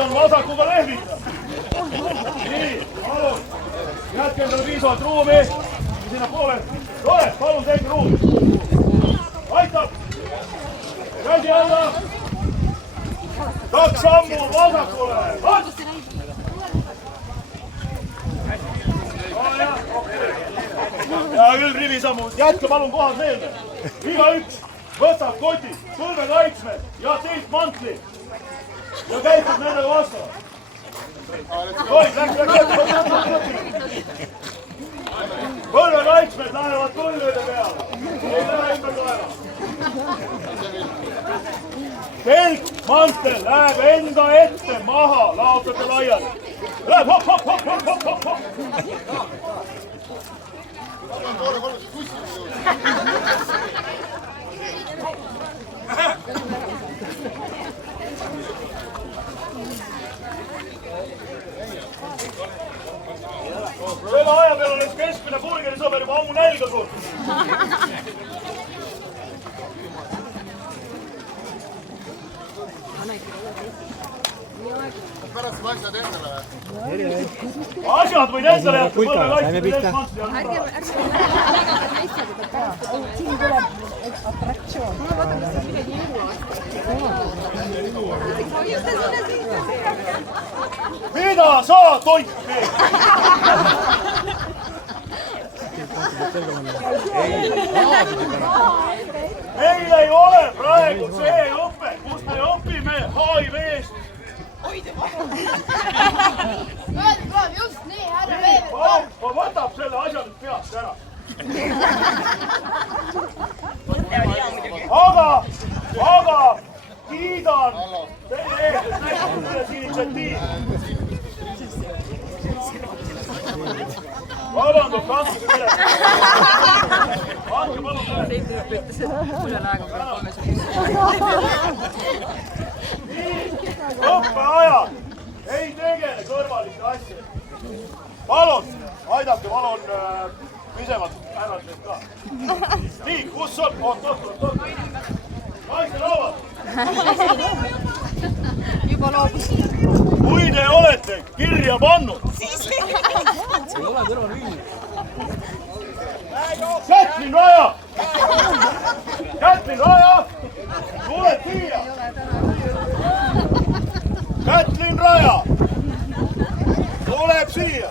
soovitan vasakuga lehvida. Nii, palun. Jätke endale piisavalt ruumi. Sinna poole. Loe, palun tehke ruumi. Aitab. Käsi alla. 2 sammu vasakule. Ja küll rivisammu. Jätke palun kohad meelde. Igaüks võtab kotid, põlvekaitsmed ja teilt mantli. Ja käitud nendega vastu. Toid, läks. Põlvekaitsmed lähevad põlvede peale. Ei lähe ümber kaela. Telk, mantel läheb enda ette maha, laotate laiali. Läheb hop. Selle aja peal oleks keskmine burgerisõber juba ammu nälga surnud. Pärast asjad endale või? Asjad võid endale jätta, lähme pihta. Ärge siin tuleb atraktsioon. Mida sa toipi? Meil ei ole praegu see õpe, kus me õpime HIV-st. Tuleb just nii, härra Veever. Võtab selle asja nüüd peast ära. Aga kiidan teie eest, et näitate üles initsiatiivi. Vabandust, andke midagi. Andke palun õppeajal ei tegele kõrvaliste asjadega. Palun, aidake palun pisemalt härrased ka. Nii, kus on? Oot. Naiste lauad. Juba loobus. Kui te olete kirja pannud. Kätlin Raja. Tuled siia. Kätlin Raja. Tuleb siia.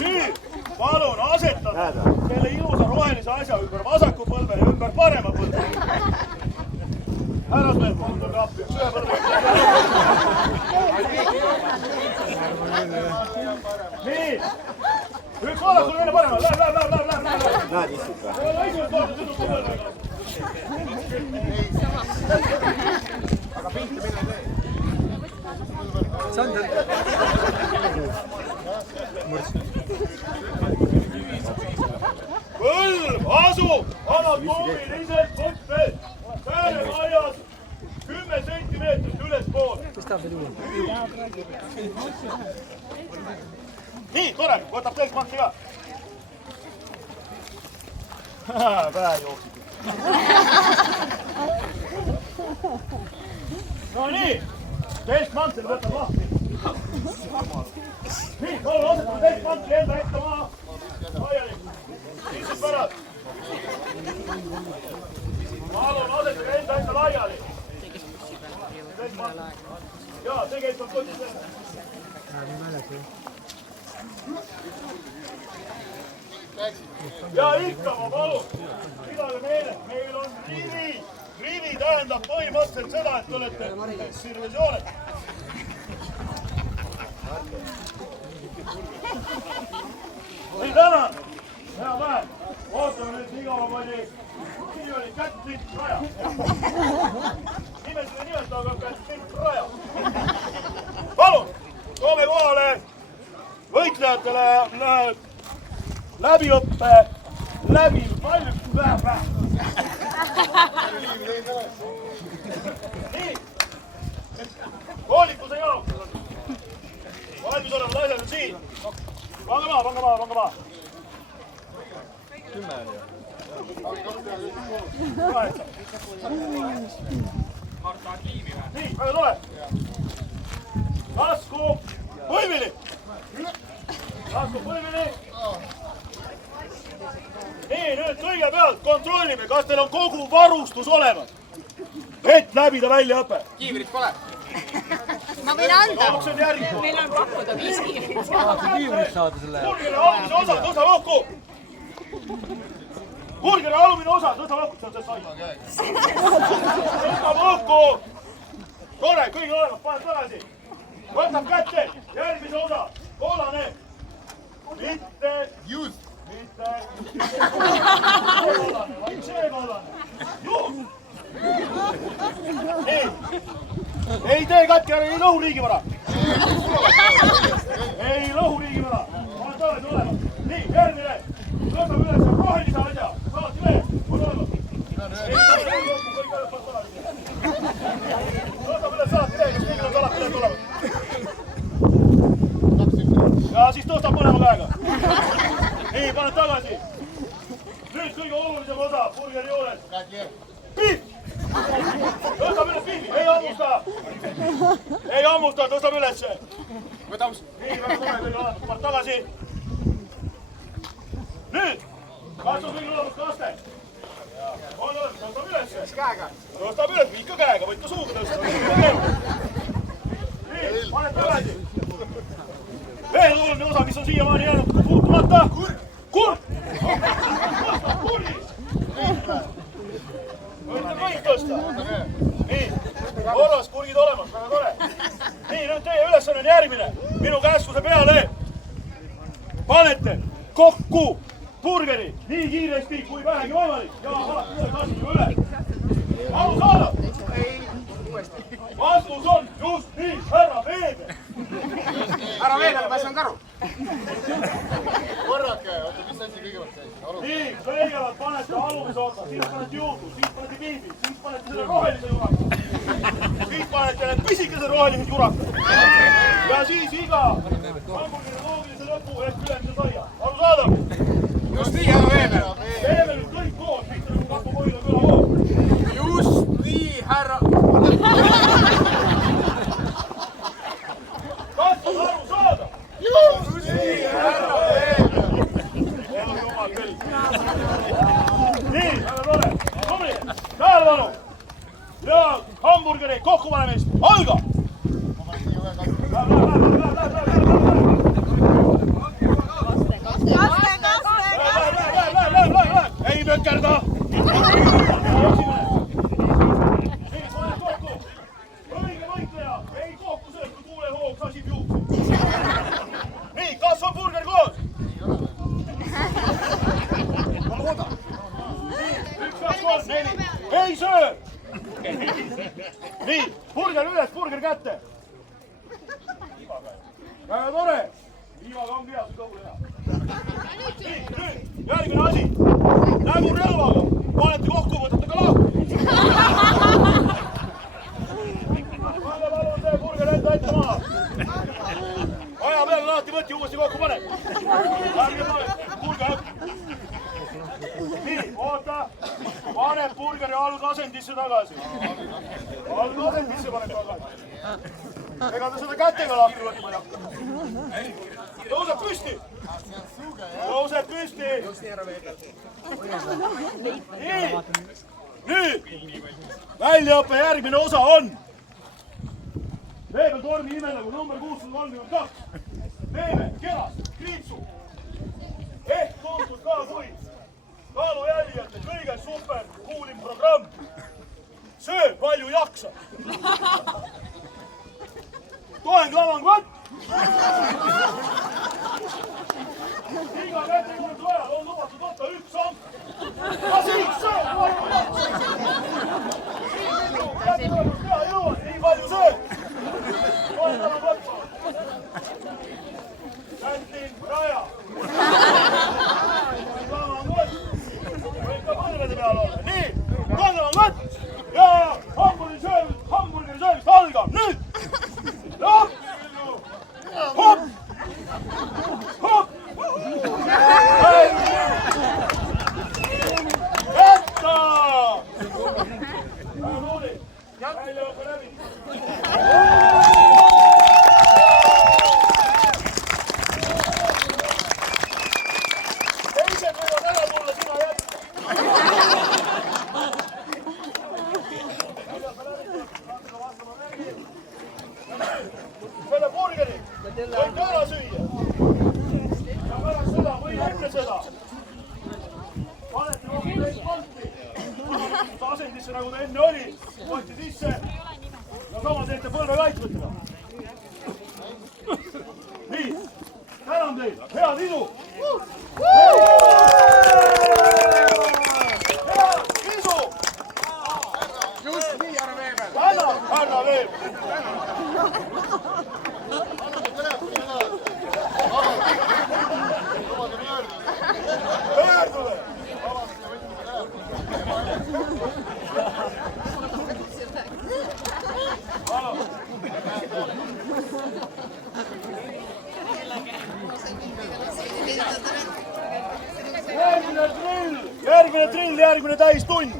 Nii, palun asetada selle ilusa rohelise asja ümber vasaku põlve ja ümber parema põlve. Härrasmees, palun tulge appi, üks ühe põlve. Nii, üks vasakul meile parema, läheb. Näed istub või? Esimest korda sõdub põlvega. Aga pinti mine tee. Sander. Põlv asub anatoomiliselt võtmes sääremaias 10 sentimeetrit ülespoole. Mis tahab veel juurde? Nii, tore, võtab telk mantli ka. Päev jooksitud. No nii, telk mantli võtab lahti. Nii, palun asetame telk mantli enda ette maha. Laiali. Siis pärast. Palun asetage enda ette laiali. Jaa, see käib kotis enne. Ja ikka ma palun, pidage meeles, meil on rivi. Rivi tähendab põhimõtteliselt seda, et te olete sirvisiooned. Nii, tänan. Hea päev. Ootame nüüd nii kaua, pani Kätlin Raja. Nimesime nimetama Kätlin Raja. Palun, toome kohale võitlejatele läbiõppe, nii, koolituse jaoks valmis olevad asjad on siin. Pange maha. 10 on ju. Nii, väga tore. Lasku põimili. Lasku põimili. Nii, nüüd kõigepealt kontrollime, kas teil on kogu varustus olemas. Et läbida väljaõpe. Kiivrit pole. Ma võin anda. Meil on pakkuda 5 kiivrit. Kiivrit saada selle. Burgeri alumine osa, tõsta kokku. Burgeri alumine osa, tõsta kokku. Tõsta kokku. Tore, kõigil olemas, paned tagasi. Võtab kätte, järgmise osa. Kollane. Mitte. Just. Mitte. Kollane, vaid see kollane. Juht. Nii. Ei tee katki ära, ei lõhu liigivara. Ei lõhu liigivara. Ma olen tagasi olemas. Nii, järgmine. Tõstab üles rohelise asja. Saati veel. On olemas. Tõstab üles saati veel, kas kõigil on salati veel tulemas. Ja siis tõstab mõlema käega. Nii, paned tagasi. Nüüd kõige olulisem osa burgeri juures. Piif! Tõstab üles piifi, ei hammusta! Ei hammusta, tõstab ülesse! Võtame. Nii, väga tore, kõige olemas, paned tagasi. Nüüd, kas on kõigil olemas kaste? On olemas, tõstab ülesse. Käega. Tõstab üles, ikka käega, võid ka suuga tõsta. Nii, paned tagasi. Veel oluline osa, mis on siiamaani jäänud puutumata. Kurk! Kurk! Kurk! Võite kõik tõsta. Nii, korras, kurgid olemas, väga tore. Nii, nüüd teie ülesanne on järgmine. Minu käskuse peale panete kokku burgeri nii kiiresti kui vähegi võimalik. Ja alati üle kasvime üle. Aru saada? Vastus on just nii, härra Veeber. Ära Veeber, ma saan ka aru. Korrake, oota, mis asi kõigepealt käis? Nii, kõigepealt panete alumise otsa, siis panete juudu, siis panete piibi, siis panete selle rohelise juraka. Siis panete need pisikesed rohelised jurakad. Ja siis iga hamburgeri loogilise lõpu ehk ülemise saia. Aru saadav? Just nii, härra Veeber. Teeme nüüd kõik koos, mitte nagu kapupoida küla koos. Just nii, härra. Kas on aru saadav? Just nii, härra Veeber. Jumal küll. Nii, väga tore. Tubli, tähelepanu. Ja hamburgeri kokkupanemist algab. Ei pökkerda. Nii, paned kokku. Õige võitleja. Ei kokku sööb, kui tuulehoog sasib juukse. Nii, kas on burger koos? Üks, kaks, kolm, neli. Ei söö! Nii, burger üles, burger kätte. Väga tore. Viivaga on peas kõhul hea. Nii, nüüd, järgmine asi. Nägurelvaga. Panete kokku, võtate ka lahku. Pange palun see burger enda ette maha. Aja peal on alati võti uuesti kokku paneb. Ärge pane, burger õpp. Nii, oota. Paneb burgeri algasendisse tagasi. Algasendisse paneb tagasi. Ega ta seda kätega lahti võtma ei hakka. Tõuseb püsti. Tõuseb püsti. Nii. Nüüd. Väljaõppe järgmine osa on. Veebel Tormi nimelagu number 632. Veebel, Keras, Kriitsu. Ehk tuntud ka kui kaalujälgijate kõige super kuulim programm. Söö palju jaksa. Toeng lavang võtt. Iga kätekord ajal on lubatud võtta üks samp. Ja siis söö palju jaksa. Kätekord pea jõuad, nii palju söö. Toeng lavang võtt. Sättin raja. Toeng lavang võtt. Võib ka põlvede peal olla. Nii, toeng lavang võtt. Ja hamburgeri söömist algab nüüd. Hopp! Hopp! Hopp! oli, võeti sisse ja sama teete põlve kaitsmetega. Nii, tänan teid, head idu! Head idu! Just nii, härra Veeber. Tänan, härra Veeber! Pöörduge! Järgmine drill, järgmine täistund.